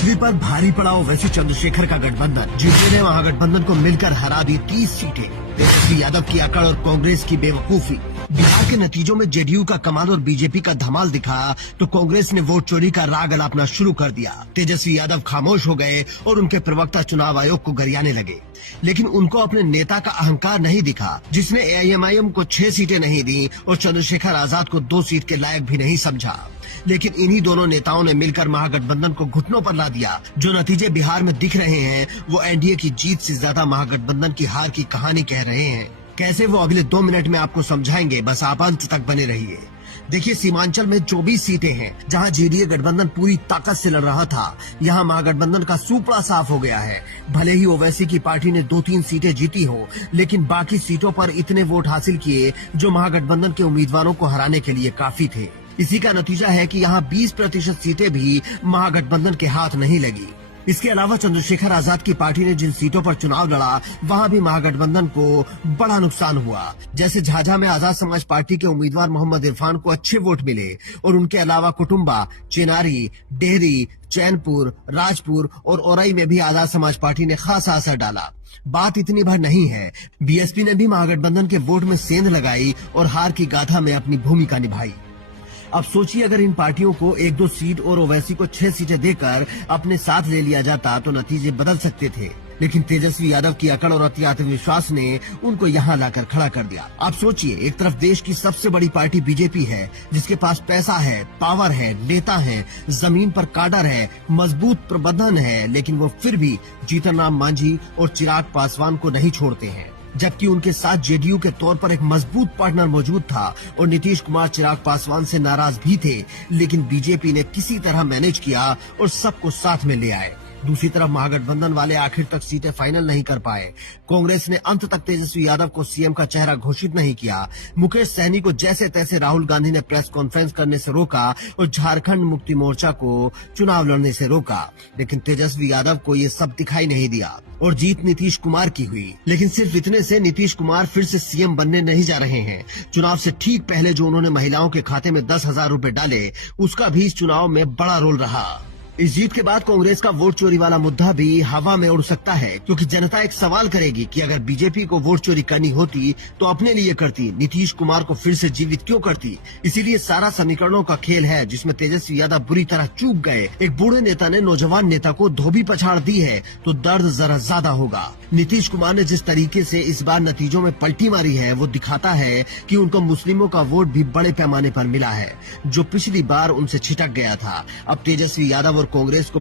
पिछली पर भारी पड़ा ओवैसी चंद्रशेखर का गठबंधन। जेडीयू ने महागठबंधन को मिलकर हरा दी 30 सीटें। तेजस्वी यादव की अकड़ और कांग्रेस की बेवकूफी। बिहार के नतीजों में जेडीयू का कमाल और बीजेपी का धमाल दिखा तो कांग्रेस ने वोट चोरी का राग अलापना शुरू कर दिया। तेजस्वी यादव खामोश हो गए और उनके प्रवक्ता चुनाव आयोग को गरियाने लगे, लेकिन उनको अपने नेता का अहंकार नहीं दिखा, जिसने एआईएमआईएम को 6 सीटें नहीं दी और चंद्रशेखर आजाद को 2 सीट के लायक भी नहीं समझा। लेकिन इन्हीं दोनों नेताओं ने मिलकर महागठबंधन को घुटनों पर ला दिया। जो नतीजे बिहार में दिख रहे हैं वो एनडीए की जीत से ज्यादा महागठबंधन की हार की कहानी कह रहे हैं। कैसे, वो अगले 2 मिनट में आपको समझाएंगे, बस आप अंत तक बने रहिए। देखिए, सीमांचल में 24 सीटें हैं जहां जेडीए गठबंधन पूरी ताकत से लड़ रहा था। यहां महागठबंधन का सूपड़ा साफ हो गया है। भले ही ओवैसी की पार्टी ने 2-3 सीटें जीती हो, लेकिन बाकी सीटों पर इतने वोट हासिल किए जो महागठबंधन के उम्मीदवारों को हराने के लिए काफी थे। इसी का नतीजा है कि यहाँ 20% सीटें भी महागठबंधन के हाथ नहीं लगी। इसके अलावा चंद्रशेखर आजाद की पार्टी ने जिन सीटों पर चुनाव लड़ा वहाँ भी महागठबंधन को बड़ा नुकसान हुआ। जैसे झाझा में आजाद समाज पार्टी के उम्मीदवार मोहम्मद इरफान को अच्छे वोट मिले और उनके अलावा कुटुम्बा, चेनारी, डेहरी, चैनपुर, राजपुर और औरई में भी आजाद समाज पार्टी ने खासा असर डाला। बात इतनी भर नहीं है, बीएसपी ने भी महागठबंधन के वोट में सेंध लगाई और हार की गाथा में अपनी भूमिका निभाई। अब सोचिए, अगर इन पार्टियों को 1-2 सीट और ओवैसी को 6 सीटें देकर अपने साथ ले लिया जाता तो नतीजे बदल सकते थे, लेकिन तेजस्वी यादव की अकड़ और अति आत्मविश्वास ने उनको यहाँ लाकर खड़ा कर दिया। आप सोचिए, एक तरफ देश की सबसे बड़ी पार्टी बीजेपी है, जिसके पास पैसा है, पावर है, नेता है, जमीन पर काडर है, मजबूत प्रबंधन है, लेकिन वो फिर भी जीतन राम मांझी और चिराग पासवान को नहीं छोड़ते हैं। जबकि उनके साथ जेडीयू के तौर पर एक मजबूत पार्टनर मौजूद था और नीतीश कुमार चिराग पासवान से नाराज भी थे, लेकिन बीजेपी ने किसी तरह मैनेज किया और सबको साथ में ले आए। दूसरी तरफ महागठबंधन वाले आखिर तक सीटें फाइनल नहीं कर पाए। कांग्रेस ने अंत तक तेजस्वी यादव को सीएम का चेहरा घोषित नहीं किया। मुकेश सहनी को जैसे तैसे राहुल गांधी ने प्रेस कॉन्फ्रेंस करने से रोका और झारखंड मुक्ति मोर्चा को चुनाव लड़ने से रोका, लेकिन तेजस्वी यादव को ये सब दिखाई नहीं दिया और जीत नीतीश कुमार की हुई। लेकिन सिर्फ इतने से नीतीश कुमार फिर से सीएम बनने नहीं जा रहे हैं। चुनाव से ठीक पहले जो उन्होंने महिलाओं के खाते में 10,000 रूपए डाले, उसका भी इस चुनाव में बड़ा रोल रहा। इस जीत के बाद कांग्रेस का वोट चोरी वाला मुद्दा भी हवा में उड़ सकता है, क्योंकि जनता एक सवाल करेगी कि अगर बीजेपी को वोट चोरी करनी होती तो अपने लिए करती, नीतीश कुमार को फिर से जीवित क्यों करती। इसीलिए सारा समीकरणों का खेल है, जिसमें तेजस्वी यादव बुरी तरह चूक गए। एक बूढ़े नेता ने नौजवान नेता को धोबी पछाड़ दी है तो दर्द जरा ज्यादा होगा। नीतीश कुमार ने जिस तरीके से इस बार नतीजों में पलटी मारी है, वो दिखाता है कि उनको मुस्लिमों का वोट भी बड़े पैमाने पर मिला है, जो पिछली बार उनसे छिटक गया था। अब तेजस्वी यादव और कांग्रेस को